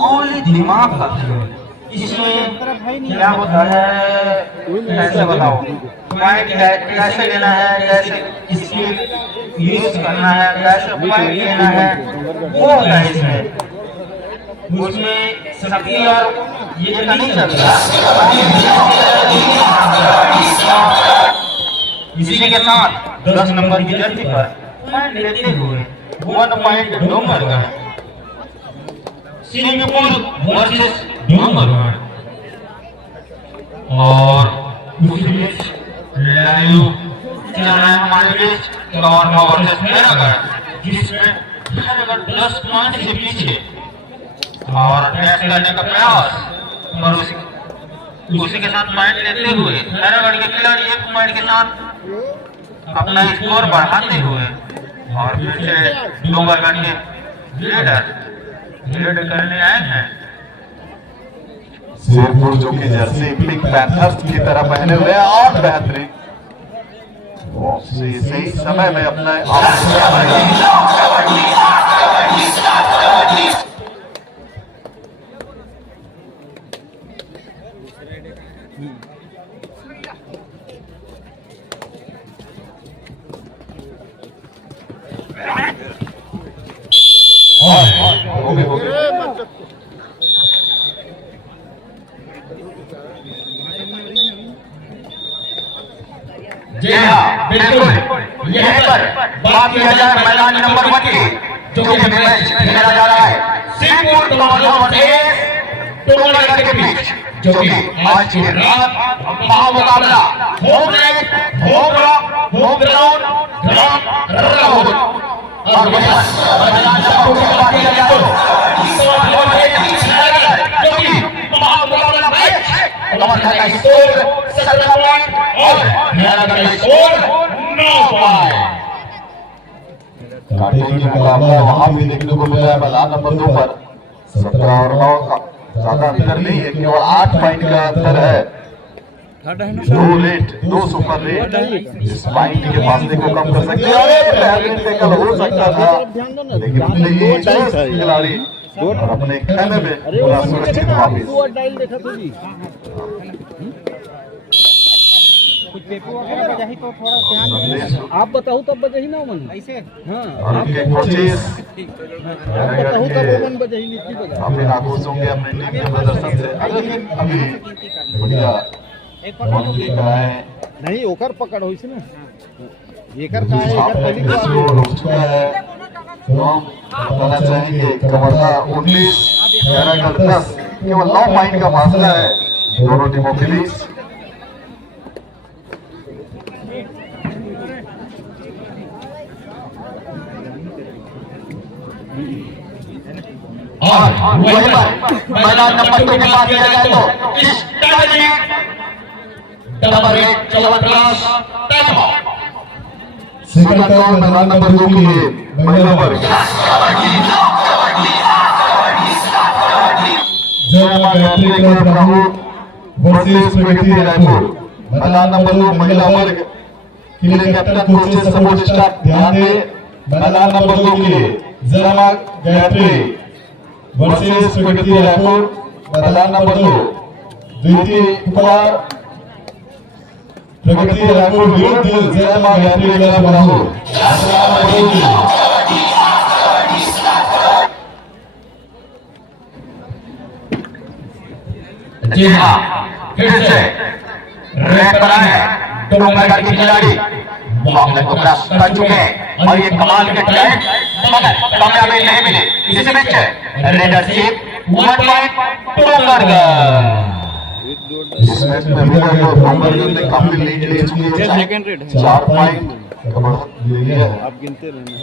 Only दिमाग का खेल। इसमें क्या होता है, कैसे बताओ, पॉइंट कैसे लेना है, कैसे स्किल यूज करना है, कैसे पॉइंट लेना है, वो होता है इसमें। उसमें शक्ति और ये नहीं चलता। इसी के साथ 10 नंबर की जर्सी पर पॉइंट लेते हुए 1 पॉइंट डोंगरगढ़, सिंहपुर वर्सेस डोंगरगढ़। और उसी बीच लाइव चल रहा है हमारे बीच कौरवा वर्सेस खैरागढ़, जिसमें खैरागढ़ 10 पॉइंट से पीछे और टैक्स करने का प्रयास और उसी के साथ पॉइंट लेते हुए खैरागढ़ के खिलाड़ी 1 पॉइंट के साथ अपना स्कोर बढ़ाते हुए और फिर से डोंगरगढ़ के लीड करने आए हैं। शेरपुर जो कि जर्सी पिंक पैंथर्स की तरह पहने हुए हैं और बेहतरीन सही समय में अपना जी हाँ बिल्कुल। यहीं पर बात किया जाए मैदान नंबर 1 की, जो कि मैच खेला जा रहा है सिंहपुर डोंगरगढ़ के बीच, जो कि आज की रात महामुकाबला होम ग्राउंड और मैदान नंबर 2 की बात किया जाए जो कि महामुकाबला मैच है। डोंगरगढ़ का स्कोर 17 पॉइंट और खैरागढ़ का स्कोर 9 पॉइंट। कांटे की मुकाबला वहां भी देखने को मिला है मैदान नंबर 2 पर। 17 और 9 का ज्यादा अंतर नहीं है, केवल 8 पॉइंट का अंतर है। 2 सुपर रेट इस पॉइंट के फासले को कम कर सकते हैं। कल हो सकता था, लेकिन अपने ये खिलाड़ी और अपने खेमे में पूरा सुरक्षित वापिस। कुछ पेपर वगैरह बजाही तो थोड़ा ध्यान आप बताओ तब बजाही ना मन ऐसे। हाँ और उनके कोचेस बताओ तब मन बजाही नीति बजा काफी नाखुश होंगे अपने टीम के प्रदर्शन से। अभी बढ़िया नहीं ओकर पकड़ होई से ना एकर का है, एकर पहली बार रुक चुका है। तो हम बताना चाहेंगे कवर्धा 19 खैरागढ़ 10, केवल 9 पॉइंट का फासला है दोनों टीमों के बीच। और वहीं पर मैदान नंबर 2 की बात किया जाए तो इस नंबर 1 चलवा क्लास तैमा सेकंड टाउन मैदान नंबर 2 के लिए महिला वर्ग जयमा गायत्री क्लब राहुल वर्सेस प्रगति रायपुर। मैदान नंबर 2 महिला वर्ग के लिए कैप्टन कोचेस सपोर्ट स्टाफ ध्यान दे। मैदान नंबर 2 के लिए जयमा गायत्री वर्सेस प्रगति रायपुर। मैदान नंबर 2 द्वितीय पुकार प्रगति रायपुर विरुद्ध जयमा गायत्री क्लब राहुल। जी हाँ फिर से रेड पर आए डोंगरगढ़ के खिलाड़ी मामले को क्रॉस कर चुके हैं और ये कमाल के टैलेंट मगर कामयाबी नहीं मिली। इस मैच लीडरशिप 1 पॉइंट डोंगरगढ़। इस मैच में डोंगरगढ़ ने काफी लीड ले चुकी है, 4 पॉइंट लिए है। आप गिनते रहना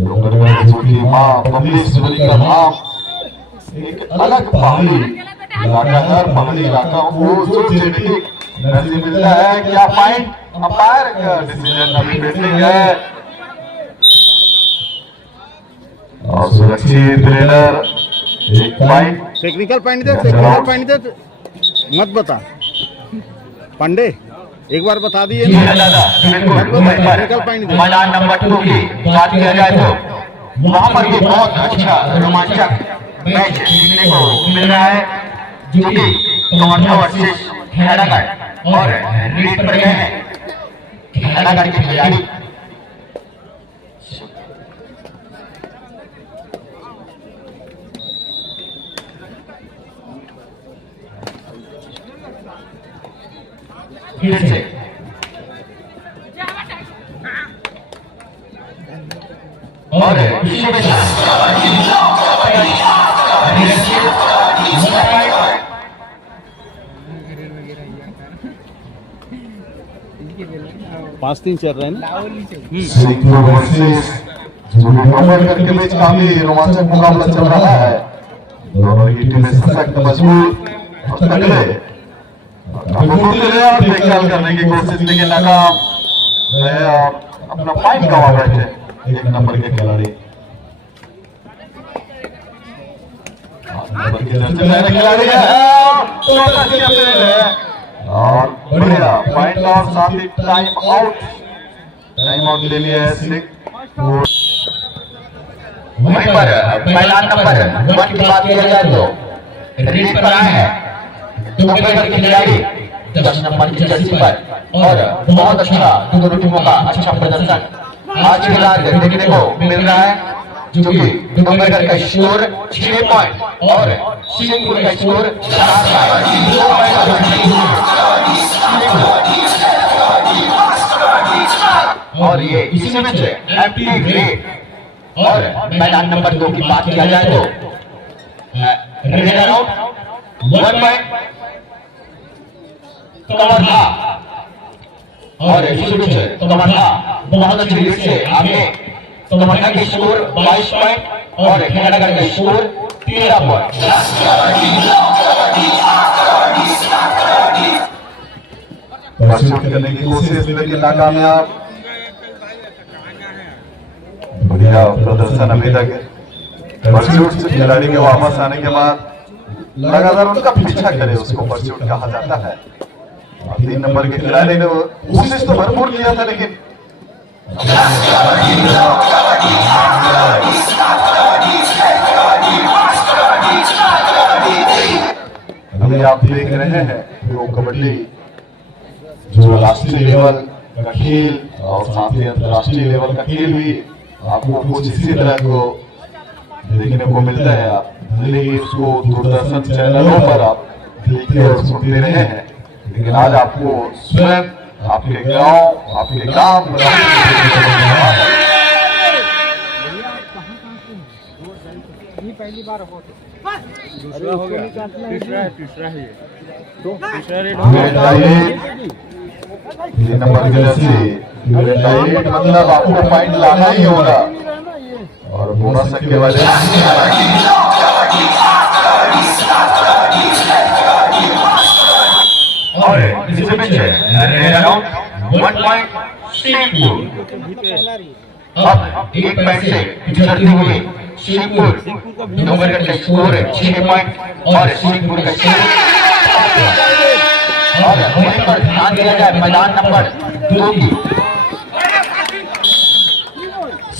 डोंगरगढ़ जो कि मां पब्लिक जोड़ी का नाम एक अलग पहाड़ी इलाका है। पहाड़ी इलाका वो जो जेनेटिक एनर्जी मिलता है। क्या पॉइंट अंपायर का डिसीजन अभी पेंडिंग है और सुरक्षित ट्रेनर 1 पॉइंट। टेक्निकल पॉइंट दे मत बता पांडे एक बार बता दिए टेक्निकल पॉइंट दे। मैदान नंबर 2 की बात किया जाए तो वहां पर भी बहुत अच्छा रोमांचक मैच देखने को मिल रहा है, जो कि कवर्धा वर्सेस खेड़ागढ़ और रेड पर गए हैं खेड़ागढ़ के खिलाड़ी। फिर से और इसी में पाँच तीन चल रहे हैं ना। सिंघू वर्सेस जुबिलंबर के बीच काफी रोमांचक मुकाबला चल रहा है। दोनों की टीमें सख्त मजबूत और तगड़े और देखभाल करने की कोशिश, लेकिन नाकाम रहे और अपना पॉइंट गंवा बैठे एक नंबर के खिलाड़ी। खिलाड़ी और बढ़िया पॉइंट और साथ ही टाइम आउट ले लिया है सिंह। वहीं पर मैदान नंबर 1 की बात किया जाए तो रेड पर आए हैं दुबई के खिलाड़ी 10 नंबर की जर्सी पर और बहुत अच्छा दोनों टीमों का अच्छा प्रदर्शन आज के रात देखने को मिल रहा है, जो कि दुबई का स्कोर 6 पॉइंट और सिंहपुर का स्कोर 7 और ये इसी में से एमपी रेड और मैदान नंबर 2 की बात किया जाए तो रेड आउट 1 पॉइंट कवर्धा और शुरू से कवर्धा बहुत अच्छी लीड से आगे। कवर्धा की स्कोर 22 पॉइंट और खेड़ागढ़ का स्कोर 13 पॉइंट। परसूट करने की कोशिश लेकिन नाकामयाब। बढ़िया प्रदर्शन अभी तक परसूट खिलाड़ी के वापस आने के बाद लगातार उनका पीछा करे उसको परसूट कहा जाता है। 3 नंबर के खिलाड़ी ने कोशिश तो भरपूर किया था, लेकिन अभी आप देख रहे हैं प्रो कबड्डी जो राष्ट्रीय लेवल का खेल और साथ ही अंतर्राष्ट्रीय लेवल का खेल भी आपको कुछ इसी तरह को देखने को मिलता है। आप भले ही उसको दूरदर्शन चैनलों पर आप देखते और सुनते रहे हैं, लेकिन आज आपको स्वयं आपके गांव आपके गांव पहली बार हो गया तीसरा है तो ये नंबर की जर्सी मतलब आपको पॉइंट लाना ही होगा और बोनस के वजह और इसी में रेड आउट 1 पॉइंट सिंहपुर। अब 1 पॉइंट से पिछड़ती हुई सिंहपुर नंबर का स्कोर 6 पॉइंट और सिंहपुर का स्कोर। और वहीं पर ध्यान दिया जाए मैदान नंबर 2 की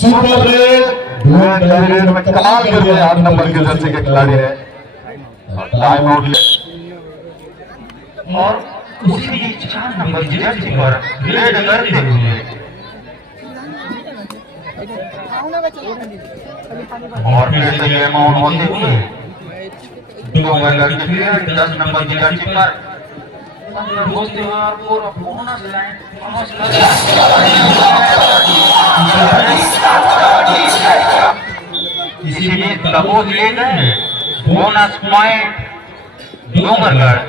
सुपर रेड में कमाल कर दिया 8 नंबर के जर्सी के खिलाड़ी ने टाइम आउट और उसी बीच 4 नंबर की जर्सी पर रेड करते हुए और फिर से गेम ऑन होते हुए 2 नंबर की प्लेयर 10 नंबर की जर्सी पर बोनस लाइन इसीलिए दबोच ले गए बोनस पॉइंट डोंगरगढ़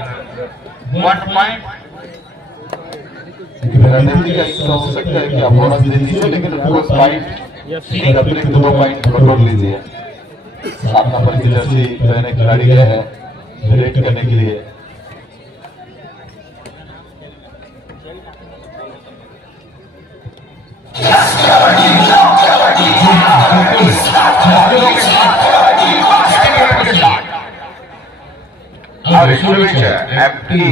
1 पॉइंट। रणनीति ऐसा हो सकता है कि आप बोनस दे दीजिए, लेकिन बोनस पॉइंट अतिरिक्त 2 पॉइंट बटोर लीजिए। 7 नंबर की जर्सी पहने खिलाड़ी गए हैं रेड करने के लिए। अब शुरू से एमपी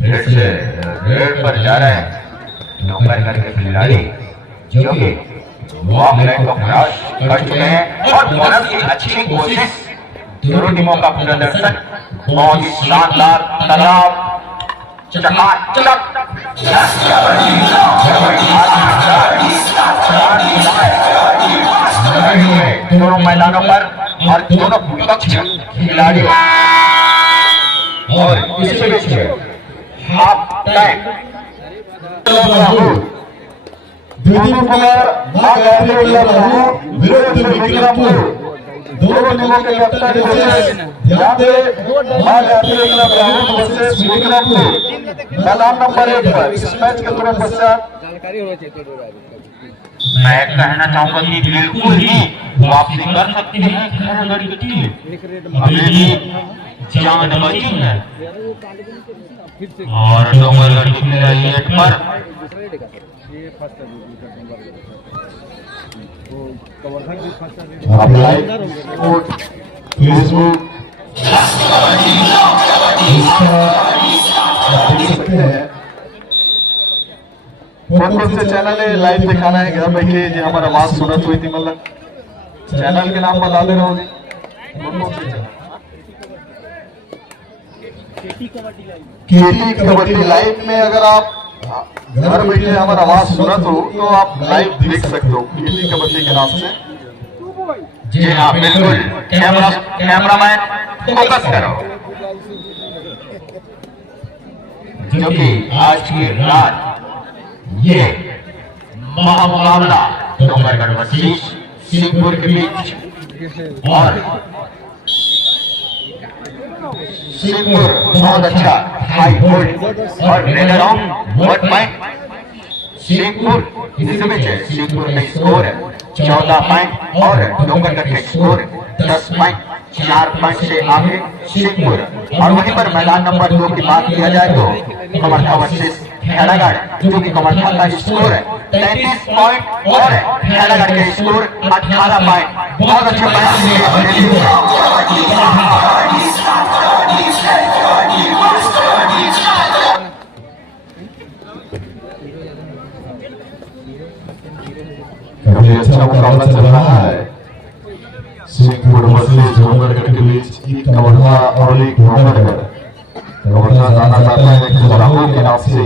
रेड पर जा रहे हैं नौकरगढ़ के खिलाड़ी, जो कि वॉक रैंक का प्रयास कर चुके हैं और बहुत ही अच्छी कोशिश दोनों टीमों का प्रदर्शन बहुत ही शानदार तनाव चकाचक दोनों मैदानों पर और दोनों विपक्ष खिलाड़ियों और इसी बीच हाफ टाइम द्वितीय कुमार मां गायत्री क्लब राहू विरुद्ध विक्रमपुर। दोनों टीमों के कप्तान ध्यान दे, मां गायत्री क्लब राहू वर्सेस विक्रमपुर मैदान नंबर 1 पर इस मैच के तुरंत पश्चात मैं कहना चाहूंगा कि बिल्कुल ही वापसी कर सकते हैं खैरागढ़ की टीम। अभी भी जान बची है और डोंगरगढ़ की नेट पर आप लाइव फेसबुक इंस्टा देख सकते हैं। कौन से चैनल है लाइव दिखाना है घर बैठे जो हमारा आवाज सुनत हुई थी, मतलब चैनल के नाम बता दे रहा हूँ जी। केटी कबड्डी लाइव में अगर आप घर बैठे हमारा आवाज सुनत हो तो आप लाइव देख सकते हो केटी कबड्डी के नाम से। जी हाँ बिल्कुल, कैमरामैन फोकस करो क्योंकि आज की रात ये महामुकाबला डोंगरगढ़ वर्सेस सिंहपुर के बीच और सिंहपुर बहुत अच्छा हाई वोल्ट और raider on vote point Singhpur इस बीच सिंहपुर का स्कोर 14 पॉइंट और डोंगरगढ़ का स्कोर 10 पॉइंट 4 पॉइंट से आगे सिंहपुर। और वहीं पर मैदान नंबर 2 की बात किया जाए तो कमरथा वर्सेस खैरागढ़, जो कि कमरथा का स्कोर 33 पॉइंट और खैरागढ़ का स्कोर 18 पॉइंट। बहुत अच्छे पॉइंट अच्छा मुकाबला चल रहा है सिंहपुर वर्सेस डोंगरगढ़ के बीच। एक कवर्धा और एक डोंगरगढ़। कवर्धा जाना चाहता है खजुराहो के नाम से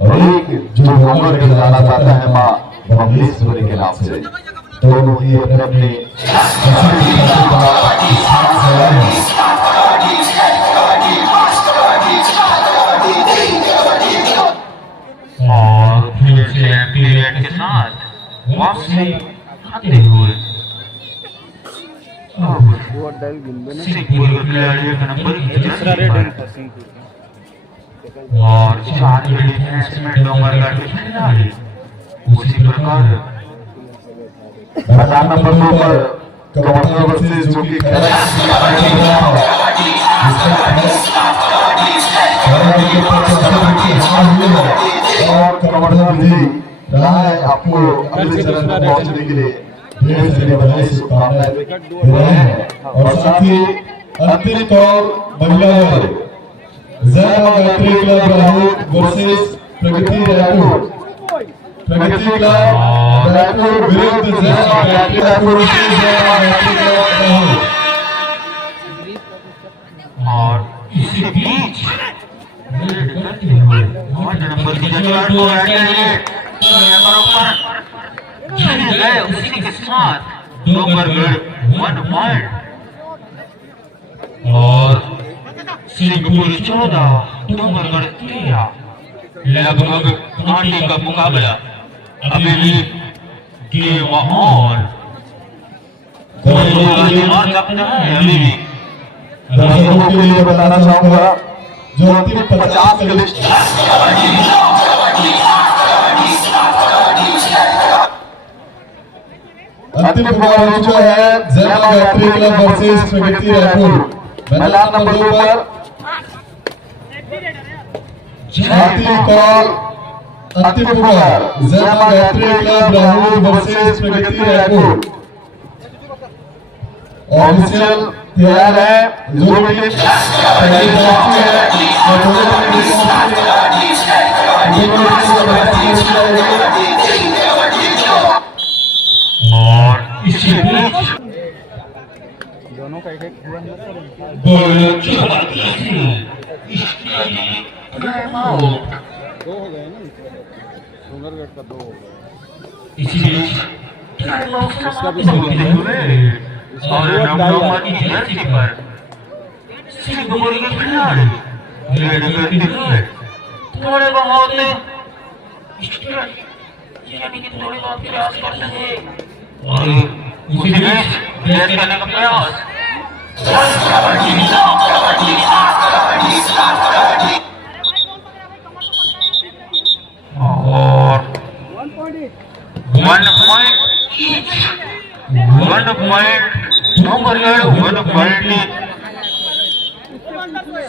और एक जो डोंगरगढ़ जाना चाहता है मां बमलेश्वरी के नाम से। दोनों ही अपने अपने और फिर से पीरियड के साथ वापसी आते हुए सिंहपुर के खिलाड़ियों का नंबर और 4 डिफेंस में डोंगरगढ़ के खिलाड़ी उसी प्रकार मैदान नंबर 2 पर कवर्धा वर्सेस जो कि और कवर्धा भी रहा है आपको अगले चरण में पहुंचने के लिए ढेर सारी बधाई शुभकामनाएं दे रहे हैं। और साथ ही अंतिम कॉल महिला वाले जय मां गायत्री क्लब राहू वर्सेस प्रगति रायपुर। प्रगति क्लब रायपुर विरुद्ध जय मां गायत्री रायपुर वर्सेस जय मां गायत्री क्लब राहू। और इसी बीच वार्ड नंबर की जगह को उसी के साथ डोंगरगढ़ 1 पॉइंट और सिंहपुर 14 डोंगरगढ़ 13। लगभग कांटे का मुकाबला अभी भी गेम ऑन। कोई मार सकता है अभी भी। दर्शकों के लिए बताना चाहूंगा जो अंतिम 50 के लिस्ट अंतिम मुकाबला हो चुका है जय मां गायत्री क्लब वर्सेस प्रगति रायपुर। मैदान नंबर 2 पर अंतिम कॉल अंतिम पुकार जय मां गायत्री क्लब राहू वर्सेस प्रगति रायपुर। ऑफिशियल तैयार है जो भी तैयारी पहुंची है दोनों का एक हुआ है बोलो क्या बात है दो हो गए ना डूंगरगढ़ का 2 हो गए इसलिए इसका भी और रामनवमा की धरती पर सिख गोरी के खिलाड़ी रेड करते हुए थोड़े बहुत यानी कि थोड़ी बहुत प्रयास करते हैं और उसी में देश करने का प्रयास और 1 पॉइंट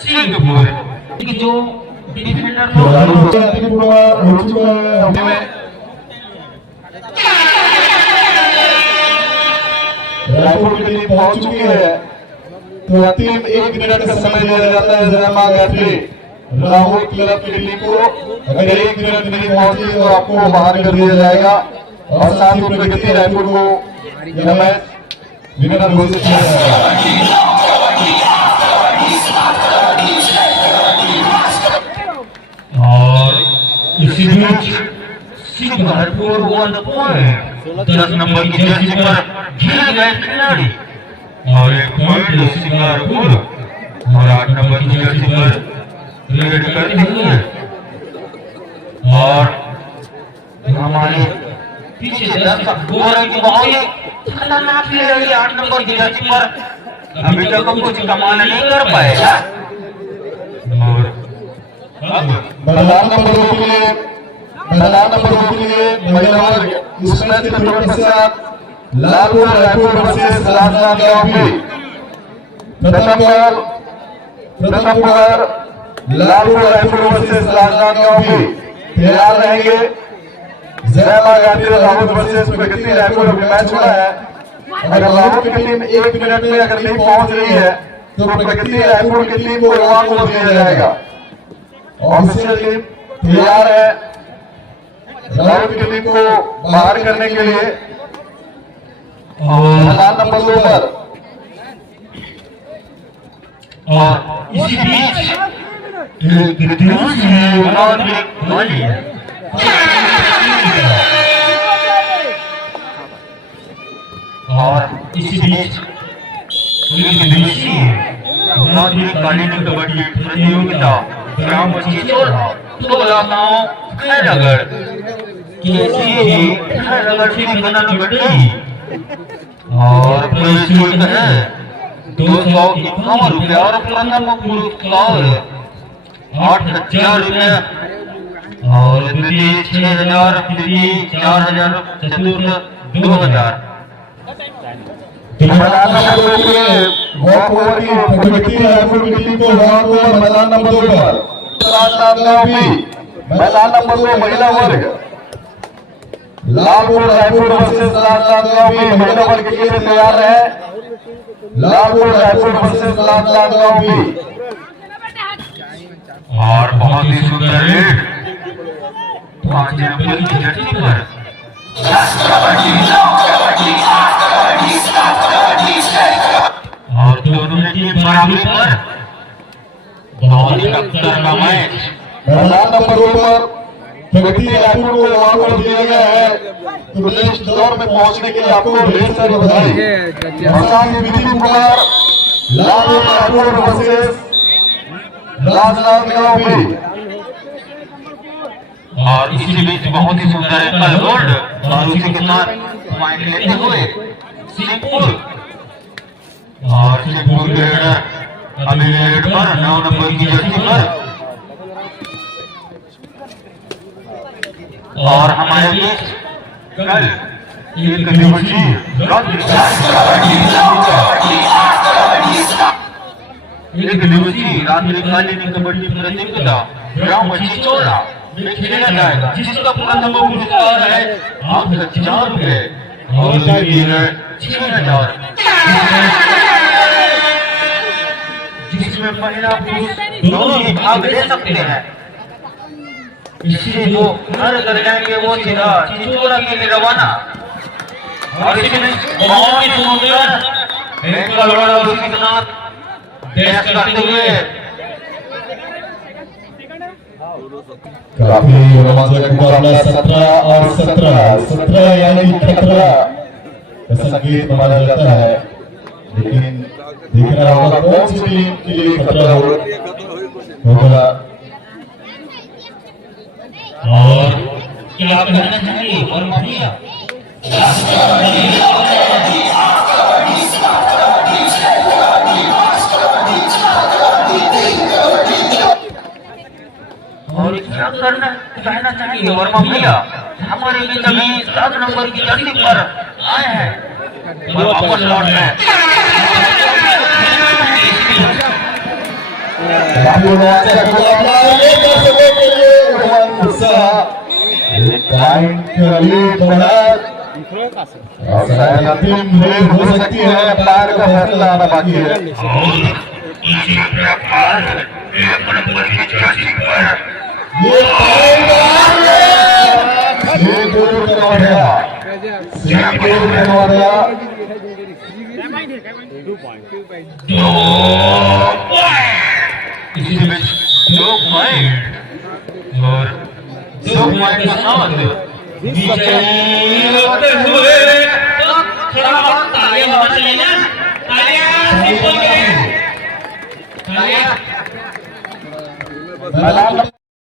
सिंगापुर कि जो डिफेंडर हो चुका है रायपुर की टीम पहुंच चुकी है तो अंतिम 1 मिनट का समय दिया जाता है जयमा गायत्री राहुल क्लब की टीम को। अगर 1 मिनट नहीं पहुंची तो आपको बाहर कर दिया जाएगा और साथ ही प्रगति रायपुर को यह मैच विनर घोषित किया जाएगा। और इसी बीच सिंगापुर 1 पॉइंट 10 नंबर की जर्सी पर खेल गए खिलाड़ी और 1 पॉइंट सिंगापुर और 8 नंबर की जर्सी पर रेड करते हुए और हमारे पीछे से दर्शक बोल रहे कि बहुत ही खतरनाक प्लेयर है 8 नंबर की जर्सी पर अभी तक कुछ कमाल नहीं कर पाएगा। और मैदान नंबर 2 के लिए महिला वर्ग इस मैच के तुरंत पश्चात लालपुर रायपुर वर्सेस राजनांदगांव प्रथम पुकार लालपुर रायपुर वर्सेस राजनांदगांव तैयार रहेंगे। जयमा गांधी राहुल वर्सेस प्रगति रायपुर मैच हो रहा है। अगर राहुल की टीम 1 मिनट में अगर नहीं पहुंच रही है तो प्रगति रायपुर की टीम को रवाना कर दिया जाएगा। ऑफिशियल टीम तैयार है राहुल की टीम को बाहर करने के लिए। मैदान नंबर 2 पर और इसी बीच और इसी बीच कालीन कबड्डी प्रतियोगिता ग्राम चिचोला 16 गांव खैरगढ़ खैरगढ़ से गड्डी और पुरस्कृत है 251 रुपया और प्रथम पुरस्कार 8,000 रुपया और द्वितीय 6,000 तृतीय 4,000 चतुर्थ 2,000। मैदान नंबर 2 के वॉक ओवर की प्रगति रायपुर की टीम को वॉक ओवर मैदान नंबर 2 पर मैदान नंबर 2 महिला वर्ग लालपुर रायपुर वर्सेस राजनांदगांव महिला वर्ग के लिए तैयार है। लालपुर रायपुर वर्सेस राजनांदगांव और बहुत ही सुंदर रेड 5 नंबर की जर्सी पर और दोनों टीम बराबरी पर बहुत ही टक्कर का मैच। मैदान नंबर 2 पर प्रगति रायपुर को वहां पर दिया गया है तो नेक्स्ट दौर में पहुंचने के लिए आपको ढेर सारी बधाई। और विधि कुमार लालपुर रायपुर वर्सेस राजनांदगांव और इसी बीच बहुत ही सुंदर एप्पल गोल्ड और उसी के साथ पॉइंट लेते हुए सिंहपुर और सिंहपुर के रेडर अभी रेड पर 9 नंबर की जर्सी पर और हमारे बीच कल एक दिवसीय रात्रिकालीन कबड्डी प्रतियोगिता ग्राम चिचोला में खेला जाएगा जिसका प्रथम पुरस्कार है 8,000 रुपए और द्वितीय है 6,000 जिसमें महिला पुरुष दोनों ही भाग ले सकते हैं। इसलिए जो घर कर जाएंगे वो सीधा चिचोला के लिए रवाना और इसमें बहुत ही सुंदर एक लड़का उसी के साथ डैश करते हुए काफी रोमांचक मुकाबला 17 और 17 यानी खतरा का संकेत माना जाता है, लेकिन देखना होगा कौन सी टीम के लिए खतरा होगा। और क्या कहना चाहिए और माफिया और क्या कहना चाहिए वर्मा भैया, हमारे बीच अभी 7 नंबर की जर्सी पर आए हैं और वापस लौट रहे हैं। हो सकती है, प्लान का फैसला आना बाकी है। इसी बीच 2 पॉइंट और 2 पॉइंट के साथ विजयी होते हुए